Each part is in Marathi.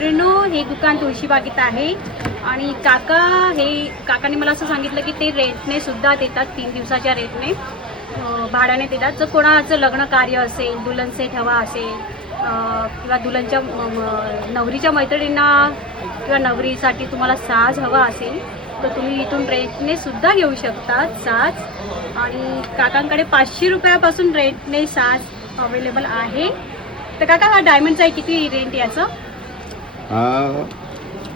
मैत्रिणींनो, हे दुकान तुळशीबागेत आहे आणि काकांनी मला असं सांगितलं की ते रेंटने सुद्धा देतात, 3 दिवसाच्या रेंटने भाड्याने देतात. जर कोणाचं लग्न कार्य असेल, दुल्हन सेट हवा असेल किंवा दुल्हनच्या नवरीच्या मैत्रिणींना किंवा नवरीसाठी तुम्हाला साज हवा असेल तर तुम्ही इथून रेंटने सुद्धा घेऊ शकता साज. आणि काकांकडे 500 रुपयापासून रेंटने साज अवेलेबल आहे. तर काका, हा डायमंडचा आहे, किती रेंट याचं? हा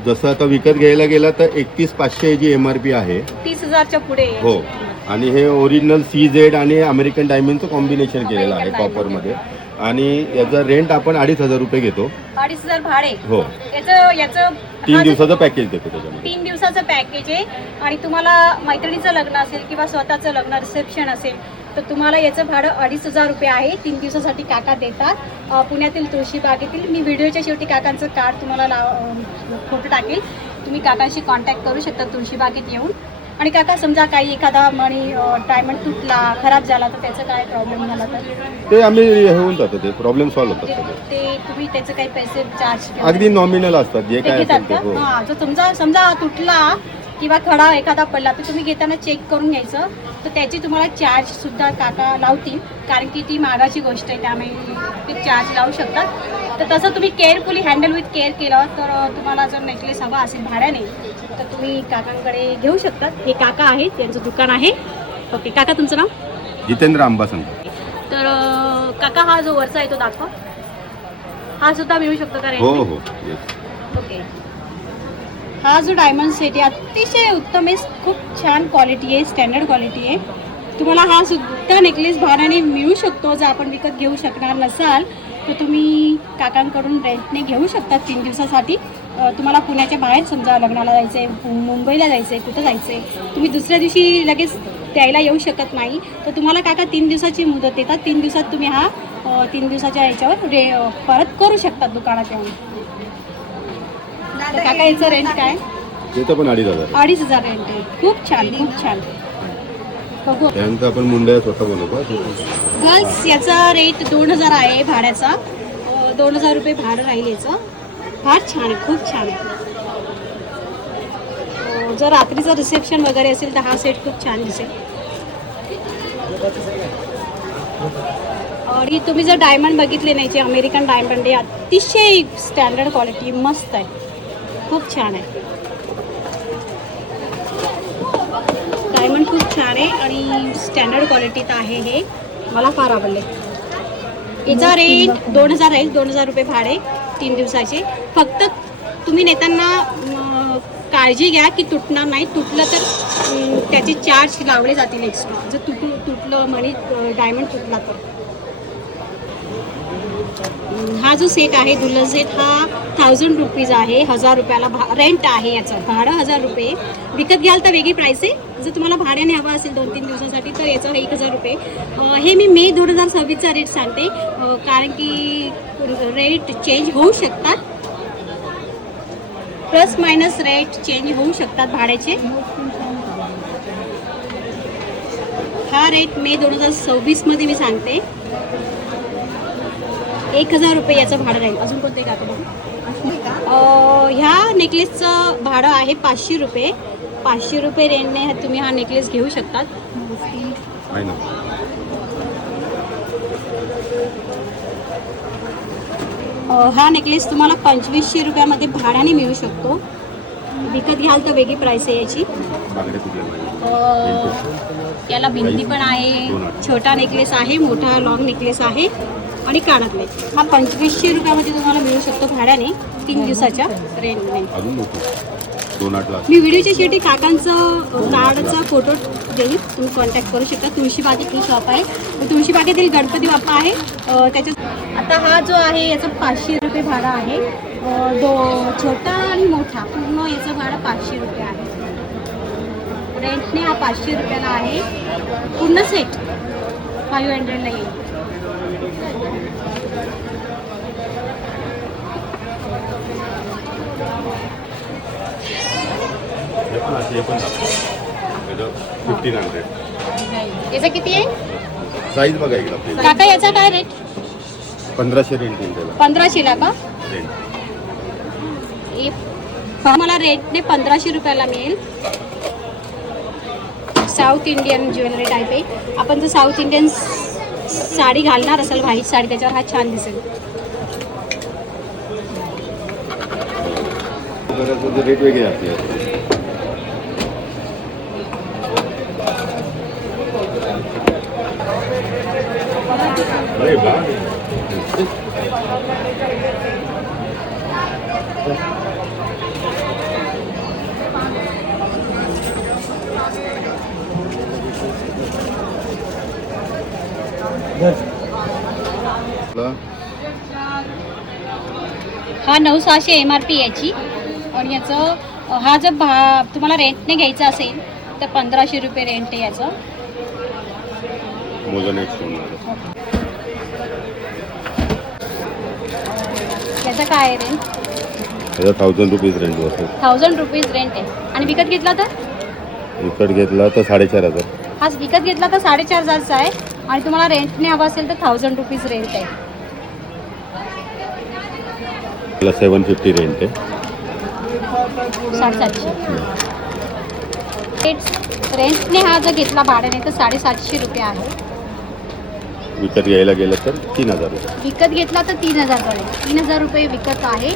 जसं आता विकत घ्यायला गेला तर 31,500 जी MRP आहे, 30,000च्या पुढे. हो. आणि हे ओरिजिनल CZ आणि अमेरिकन डायमंडचं कॉम्बिनेशन केलेलं आहे कॉपरमध्ये. आणि याचा रेंट आपण 2,500 रुपये घेतो. 2,500 भाडे. हो. याचं 3 दिवसाचं पॅकेज देतो त्याच्यामध्ये. 3 दिवसाचं पॅकेज आहे. आणि तुम्हाला मैत्रिणीचं लग्न असेल किंवा स्वतःचं लग्न रिसेप्शन असेल तर तुम्हाला याचं भाडं 2,500 रुपये आहे. 3 दिवसासाठी काका देतात पुण्यातील तुळशीबागेतील. मी व्हिडिओच्या शेवटी काकांचं कार्ड तुम्हाला फोटो टाकेल, तुम्ही काकांशी कॉन्टॅक्ट करू शकता तुळशीबागेत येऊन. आणि काका, समजा काही एखादा मणी डायमंड तुटला, खराब झाला तर त्याचं काय प्रॉब्लेम झाला तर ते आम्ही होऊन जातं, ते प्रॉब्लेम सॉल्व्ह होतात सगळे. ते तुम्ही त्याचं काही पैसे चार्ज अगदी नॉमिनल असतात जे काय घेतात असेल ते. का? हो. हां, जर समजा तुटला किंवा खडा एखादा पडला तर तुम्ही घेताना चेक करून घ्यायचं, तर त्याची तुम्हाला चार्ज सुद्धा काका लावतील, कारण की ती मागाची गोष्ट आहे, त्यामुळे ते चार्ज लावू शकतात. तर तसं तुम्ही केअरफुली हँडल विथ केअर केलं तर तुम्हाला जर नेकलेस हवा असेल भाड्याने तर तुम्ही काकांकडे घेऊ शकतात. हे काका आहेत, त्यांचं दुकान आहे. ओके काका, तुमचं नाव? जितेंद्र अंबासंग. तर काका, हा जो वरचा आहे तो दाखवा, हा सुद्धा मिळू शकतो का? हो हो. ओके. हा जो डायमंड सेट आहे अतिशय उत्तम आहे, खूप छान क्वालिटी आहे, स्टँडर्ड क्वालिटी आहे. तुम्हाला हा सुद्धा नेकलेस भाड्याने मिळू शकतो. जर आपण विकत घेऊ शकणार नसाल तर तुम्ही काकांकडून रेंटने घेऊ शकता 3 दिवसासाठी. तुम्हाला पुण्याच्या बाहेर समजा लग्नाला जायचं आहे, मुंबईला जायचं आहे, कुठं जायचं आहे, तुम्ही दुसऱ्या दिवशी लगेच द्यायला येऊ शकत नाही, तर तुम्हाला काका 3 दिवसाची मुदत देतात. 3 दिवसात तुम्ही हा 3 दिवसाच्या याच्यावर परत करू शकतात दुकानात येऊन. तर काका, याचं रेंट काय? त्याचं पण 2,500. 2,500 रेंट आहे. खूप छान, खूप छान. बघू, त्यानंतर आपण मुंड्या स्वतः बनवतो. गर्ल्स याचा रेट 2,000 आहे भाड्याचा. 2,000 रुपये भाडं राहील याचं. फार छान आहे, खूप छान आहे. जर रात्रीचं रिसेप्शन वगैरे असेल तर हा सेट खूप छान दिसेल. आणि तुम्ही जर डायमंड बघितले नाही, जे अमेरिकन डायमंड आहे, अतिशय स्टँडर्ड क्वालिटी, मस्त आहे, खूप छान आहे. डायमंड खूप छान आहे आणि स्टँडर्ड क्वालिटीत आहे. हे मला फार आवडले. याचा रेट 2,000 आहे. 2,000 रुपये भाडे 3 दिवसाचे. फक्त तुम्ही नेताना काळजी घ्या की तुटणार नाही. तुटलं तर त्याचे चार्ज लावले जातील एक्स्ट्रा. जर तुटलं मनी डायमंड तुटला तर. हा जो सेट आहे दुल्हन सेट, हा 1,000 रुपीज आहे. 1,000 रुपयाला रेंट आहे. याचं भाडं 1,000 रुपये. विकत घ्याल तर वेगळी प्राईस आहे. जर तुम्हाला भाड्याने हवा असेल 2-3 दिवसासाठी तर याचं 1,000 रुपये. हे मी मे 2026चा रेट सांगते, कारण की रेट चेंज होऊ शकतात, प्लस मायनस रेट चेंज होऊ शकतात भाड्याचे. हा रेट मे 2026मध्ये मी सांगते. 1,000 रुपये याचं भाडं राहील. अजून कोणते का बघू? ह्या नेकलेसचं भाडं आहे 500 रुपये. 500 रुपये रेंटने तुम्ही हा नेकलेस घेऊ शकतात. हा नेकलेस तुम्हाला 2,500 रुपयामध्ये भाड्याने मिळू शकतो. विकत घ्याल तर वेगळी प्राईस आहे याची. याला बिंदी पण आहे. छोटा नेकलेस आहे, मोठा लॉंग नेकलेस आहे आणि कानातले. हा 2,500 रुपयामध्ये तुम्हाला मिळू शकतो भाड्याने 3 दिवसाच्या रेंटने. मी व्हिडिओच्या शेवटी काकांचं कार्डचा फोटो देईल, तुम्ही कॉन्टॅक्ट करू शकता. तुळशीबागेतील शॉप आहे. तुळशीबागेतील गणपती बाप्पा आहे त्याच्यात. आता हा जो आहे याचं 500 रुपये भाडं आहे. छोटा आणि मोठा पूर्ण याचं भाडं 500 रुपये आहे. रेंटने हा 500 रुपयाला आहे. पूर्ण सेट 500ला येईल. याचा किती आहे साईज बघा एकदा काका? याचा काय रेट? 1,500 रेंट येईल त्याला. 1,500ला का? हे मला रेटने 1500 रुपयाला मिळेल. साऊथ इंडियन ज्वेलरी टाईप आहे. आपण जर साऊथ इंडियन साडी घालणार असेल, व्हाईट साडी, त्याच्यावर हा छान दिसेल. रेट वेगळे असते. अरे बा हा 9600 MRP याची. आणि याचं हा जर तुम्हाला रेंटने घ्यायचा असेल तर 1500 रुपये रेंट आहे याचं. याचं काय आहे रेंट? 1000 रुपीज रेंट बसेल. 1000 रुपीज रेंट आहे. आणि विकत घेतला तर? विकत घेतला तर 4500. हा विकत घेतला तर 4500चा आहे. आणि तुम्हाला रेंटने हवा असेल तर 1000 रुपीज रेंट आहे. 750 रेंट आहे. 750. रेंटने हा जर घेतला भाड्याने तर 750 रुपये आहे. विकत घ्यायला गेलं तर 3000 रुपये. विकत घेतला तर 3000 पडेल. 3000 रुपये विकत आहे.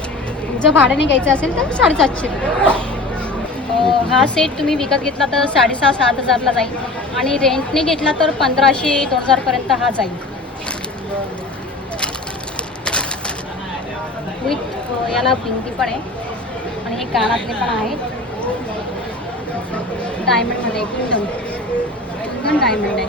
जर भाड्याने घ्यायचं असेल तर 750 रुपये. हा सेट तुम्ही विकत घेतला तर 6,500-7,000ला जाईल. आणि रेंटने घेतला तर 1500-2000पर्यंत हा जाईल. विथ याला भिंती पण आहे. आणि हे कानातले पण आहेत डायमंडमध्ये. एकदम डायमंड आहे.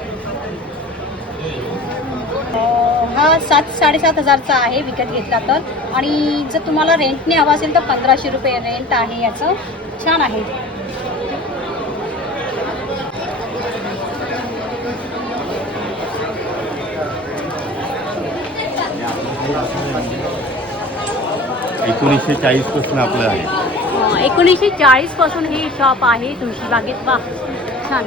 हा 7,000-7,500चा आहे विकत घेतला तर. आणि जर तुम्हाला रेंटने हवा असेल तर 1500 रुपये रेंट आहे याचं. छान आहे. $1940 पासून आपलं आहे. 1940 पासून हे शॉप आहे तुळशीबागेत. वा छान.